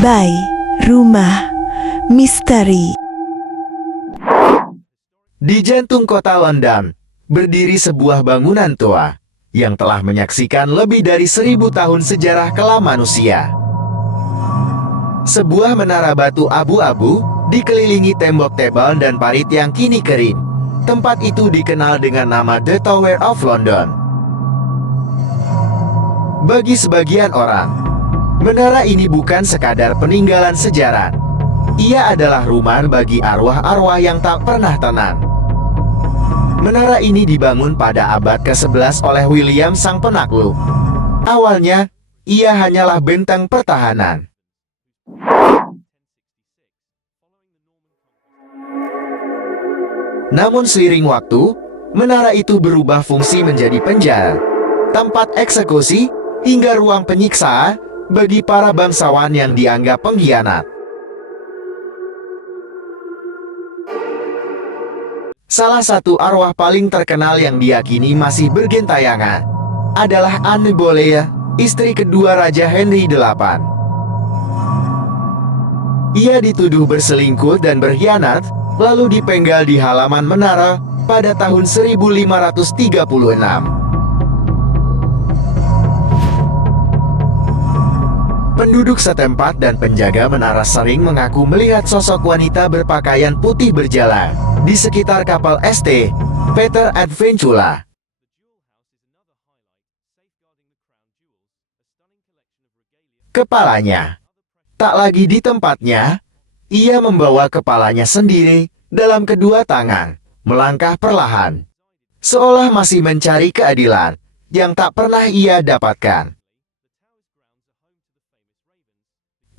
by Rumah Misteri. Di jantung kota London, berdiri sebuah bangunan tua yang telah menyaksikan lebih dari 1000 tahun sejarah kelam manusia. Sebuah menara batu abu-abu dikelilingi tembok tebal dan parit yang kini kering. Tempat itu dikenal dengan nama The Tower of London. Bagi sebagian orang, menara ini bukan sekadar peninggalan sejarah. Ia adalah rumah bagi arwah-arwah yang tak pernah tenang. Menara ini dibangun pada abad ke-11 oleh William sang penakluk. Awalnya, ia hanyalah benteng pertahanan. Namun seiring waktu, menara itu berubah fungsi menjadi penjara, tempat eksekusi, hingga ruang penyiksaan bagi para bangsawan yang dianggap pengkhianat. Salah satu arwah paling terkenal yang diyakini masih bergentayangan adalah Anne Boleyn, istri kedua Raja Henry VIII. Ia dituduh berselingkuh dan berkhianat, lalu dipenggal di halaman menara pada tahun 1536. Penduduk setempat dan penjaga menara sering mengaku melihat sosok wanita berpakaian putih berjalan di sekitar kapal St. Peter Adventula. Kepalanya tak lagi di tempatnya. Ia membawa kepalanya sendiri dalam kedua tangan, melangkah perlahan, seolah masih mencari keadilan yang tak pernah ia dapatkan.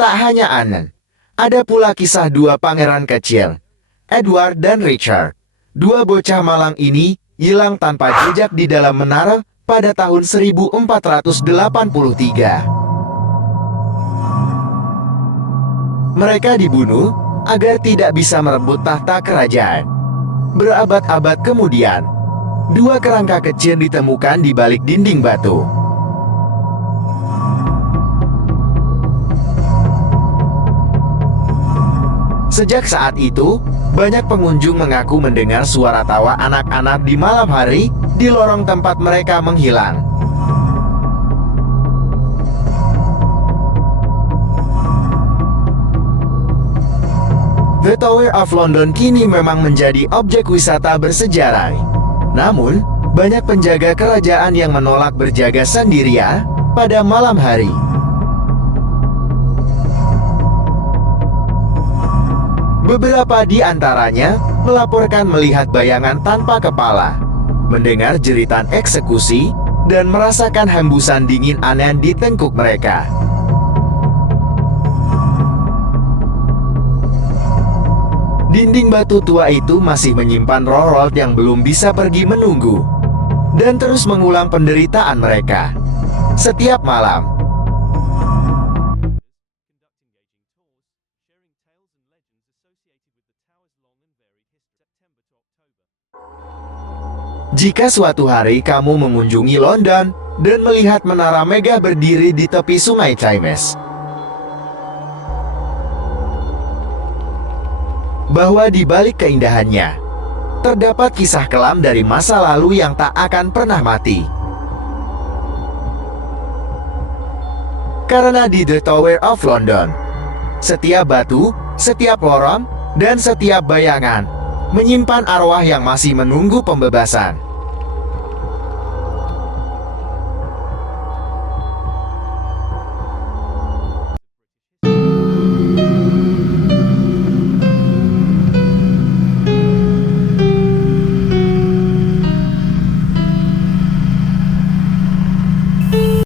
Tak hanya Anne, ada pula kisah dua pangeran kecil, Edward dan Richard. Dua bocah malang ini hilang tanpa jejak di dalam menara pada tahun 1483. Mereka dibunuh agar tidak bisa merebut tahta kerajaan. Berabad-abad kemudian, dua kerangka kecil ditemukan di balik dinding batu. Sejak saat itu, banyak pengunjung mengaku mendengar suara tawa anak-anak di malam hari di lorong tempat mereka menghilang. The Tower of London kini memang menjadi objek wisata bersejarah. Namun, banyak penjaga kerajaan yang menolak berjaga sendirian pada malam hari. Beberapa di antaranya melaporkan melihat bayangan tanpa kepala, mendengar jeritan eksekusi, dan merasakan hembusan dingin aneh di tengkuk mereka. Dinding batu tua itu masih menyimpan roh-roh yang belum bisa pergi menunggu dan terus mengulang penderitaan mereka setiap malam. Jika suatu hari kamu mengunjungi London dan melihat menara megah berdiri di tepi sungai Thames, bahwa di balik keindahannya terdapat kisah kelam dari masa lalu yang tak akan pernah mati. Karena di The Tower of London, setiap batu, setiap lorong, dan setiap bayangan menyimpan arwah yang masih menunggu pembebasan.